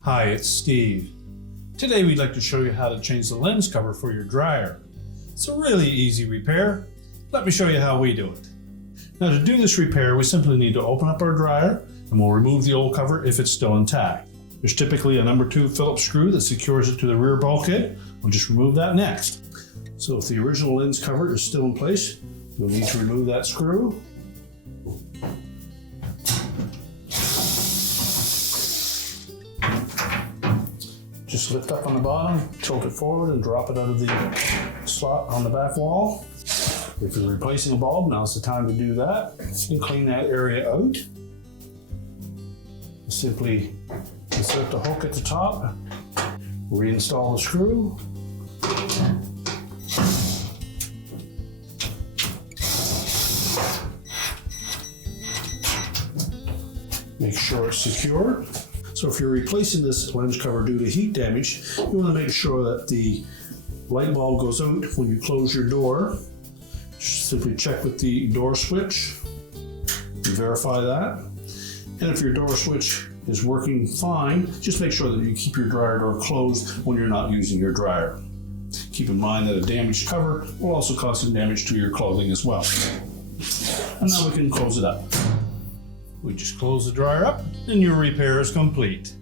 Hi, it's Steve. Today we'd like to show you how to change the lens cover for your dryer. It's a really easy repair. Let me show you how we do it. Now to do this repair, we simply need to open up our dryer and we'll remove the old cover if it's still intact. There's typically a number 2 Phillips screw that secures it to the rear bulkhead. We'll just remove that next. So if the original lens cover is still in place, we'll need to remove that screw. Just lift up on the bottom, tilt it forward and drop it out of the slot on the back wall. If you're replacing a bulb, now's the time to do that and clean that area out. Simply insert the hook at the top, reinstall the screw. Make sure it's secure. So if you're replacing this lens cover due to heat damage, you want to make sure that the light bulb goes out when you close your door. Simply check with the door switch and verify that. And if your door switch is working fine, just make sure that you keep your dryer door closed when you're not using your dryer. Keep in mind that a damaged cover will also cause some damage to your clothing as well. And now we can close it up. We just close the dryer up and your repair is complete.